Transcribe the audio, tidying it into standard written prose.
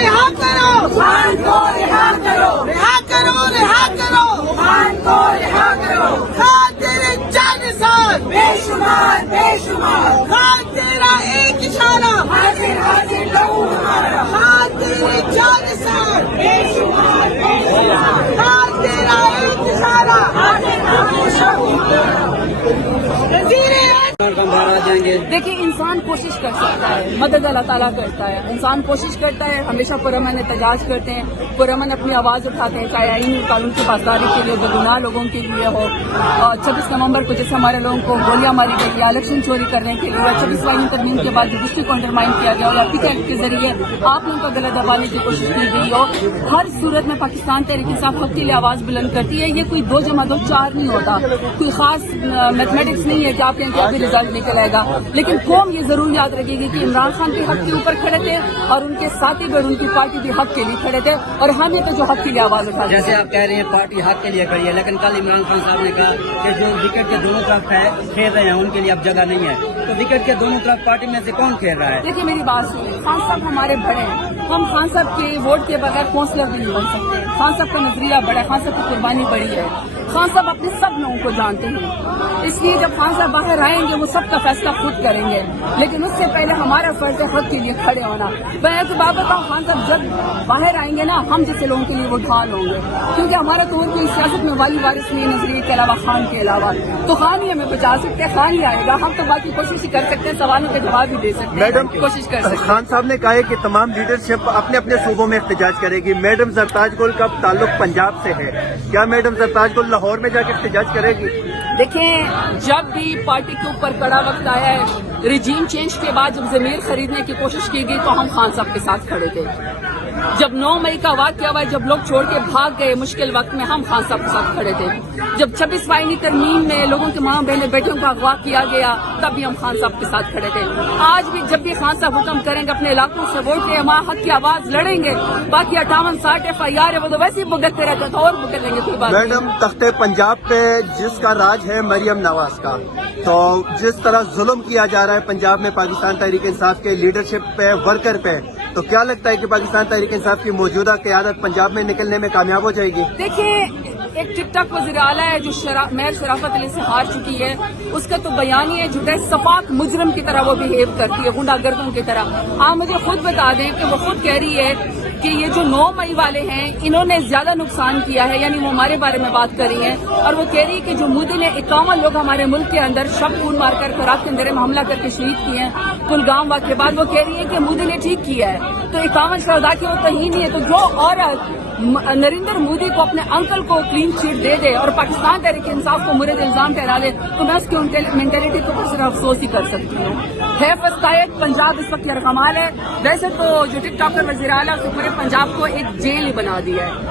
رہا کرو خان کو رہا کرو رہا کرو رہا کرو خان کو رہا کرو خان تیرے جانسار بے شمار بے شمار خان تیرا ایک اشارہ حاضر حاضر لہو ہمارا خان تیرے جانسار بے شمار بے شمار خان تیرا ایک اشارہ حاضر حاضر لہو ہمارا وزیر دیکھیں انسان کوشش کر سکتا ہے، مدد اللہ تعالیٰ کرتا ہے، انسان کوشش کرتا ہے، ہمیشہ پرامن احتجاج کرتے ہیں، پرامن اپنی آواز اٹھاتے ہیں، چاہے آئین قانون کی پاسداری کے لیے بےگناہ لوگوں کے لیے ہو۔ 26 نومبر کو جیسے ہمارے لوگوں کو گولیاں ماری گئی یا الیکشن چوری کرنے کے لیے، 26 آئین ترمیم کے بعد جوڈیشری کو انڈرمائن کیا گیا یا پک ایکٹ کے ذریعے آپ لوگوں کا گلا دبانے کی کوشش کی گئی ہو، ہر صورت میں پاکستان تحریک انصاف حق کے لیے آواز بلند کرتی ہے۔ یہ کوئی 2 + 2 4 نہیں ہوتا، کوئی خاص میتھمیٹکس نہیں ہے کہ آپ کہیں کہ ابھی رزلٹ نکل آئے گا، لیکن قوم یہ ضرور یاد رکھے گی کہ عمران خان کے حق کے اوپر کھڑے تھے اور ان کے ساتھی بھی اور ان کی پارٹی بھی حق کے لیے کھڑے تھے، اور ہم یہ تو جو حق کے لیے آواز اٹھا جیسے آپ کہہ رہے ہیں پارٹی حق کے لیے کھڑی ہے، لیکن کل عمران خان صاحب نے کہا کہ جو وکٹ کے دونوں طرف کھیل رہے ہیں ان کے لیے اب جگہ نہیں ہے، تو وکٹ کے دونوں طرف پارٹی میں سے کون کھیل رہا ہے؟ دیکھیے میری بات سنیے، خان صاحب ہمارے بڑے ہیں، ہم خان صاحب کے ووٹ کے بغیر کونسلر بھی نہیں بن سکتے۔ خان صاحب کا نظریہ بڑا ہے، خان صاحب کی قربانی بڑی ہے، خان صاحب اپنے سب لوگوں کو جانتے ہیں، اس لیے جب خان صاحب باہر آئیں گے وہ سب کا فیصلہ خود کریں گے، لیکن اس سے پہلے ہمارا فرض ہے حق کے لیے کھڑے ہونا۔ میں تو بات بتاؤں، خان صاحب جب باہر آئیں گے نا ہم جیسے لوگوں کے لیے وہ ڈھال ہوں گے، کیونکہ ہمارا تو اور کوئی سیاست میں والی وارث نہیں نظریے کے علاوہ، خان کے علاوہ، تو خان ہی ہمیں بچا سکتے ہیں، خان ہی آئے گا، ہم تو باقی کوشش ہی کر سکتے ہیں، سوالوں کے جواب بھی دے سکتے ہیں، میڈم کوشش کر سکتے ہیں۔ خان صاحب نے کہا ہے کہ تمام لیڈرشپ اپنے اپنے صوبوں میں احتجاج کرے گی، میڈم زرتاج گل کا تعلق پنجاب سے ہے، کیا میڈم زرتاج گل لاہور میں جا کے احتجاج کرے گی؟ دیکھیں جب بھی پارٹی کے اوپر کڑا وقت آیا ہے، ریجیم چینج کے بعد جب ضمیر خریدنے کی کوشش کی گئی تو ہم خان صاحب کے ساتھ کھڑے تھے۔ جب 9 مئی کا واقعہ ہوا، جب لوگ چھوڑ کے بھاگ گئے مشکل وقت میں، ہم خان صاحب کے ساتھ کھڑے تھے۔ جب 26 آئینی ترمیم میں لوگوں کے ماں بہنیں بیٹیوں کو اغوا کیا گیا تب بھی ہم خان صاحب کے ساتھ کھڑے تھے۔ آج بھی جب بھی خان صاحب حکم کریں گے اپنے علاقوں سے ووٹ لیں، وہاں حق کی آواز لڑیں گے، باقی 58-60 FIR ہے وہ تو ویسے ہی بھگتتے رہتے تھے اور بھگت لیں گے، کوئی بات نہیں۔ میڈم تخت پنجاب پہ جس کا راج ہے مریم نواز کا، تو جس طرح ظلم کیا جا رہا ہے پنجاب میں پاکستان تحریک انصاف کے لیڈرشپ پہ، ورکر پہ، تو کیا لگتا ہے کہ پاکستان تحریک انصاف کی موجودہ قیادت پنجاب میں نکلنے میں کامیاب ہو جائے گی؟ دیکھیں ایک ٹک ٹاک وزیر اعلیٰ ہے جو میر شرافت علی سے ہار چکی ہے، اس کا تو بیان ہی ہے جھوٹا صفاق مجرم کی طرح وہ بہیو کرتی ہے، غنڈہ گردوں کی طرح۔ آپ مجھے خود بتا دیں کہ وہ خود کہہ رہی ہے کہ یہ جو 9 مئی والے ہیں انہوں نے زیادہ نقصان کیا ہے، یعنی وہ ہمارے بارے میں بات کر رہی ہیں، اور وہ کہہ رہی ہے کہ جو مودی نے 51 لوگ ہمارے ملک کے اندر شب خون مار کر رات کے اندھیرے میں حملہ کر کے شہید کیے ہیں کلگام واقعے کے بعد، وہ کہہ رہی ہے کہ مودی نے ٹھیک کیا ہے، تو 51 شہداء کی وہ توہین نہیں ہے۔ تو جو عورت نریندر مودی کو اپنے انکل کو کلین چٹ دے دے اور پاکستان تحریک انصاف کو مورد الزام ٹھہرا دے تو میں اس کی مینٹلٹی کو صرف افسوس ہی کر سکتی ہوں۔ ہے فسقائد پنجاب اس وقت یرغمال ہے، ویسے تو جو ٹک ٹاکر وزیر اعلیٰ اس نے پورے پنجاب کو ایک جیل ہی بنا دیا ہے۔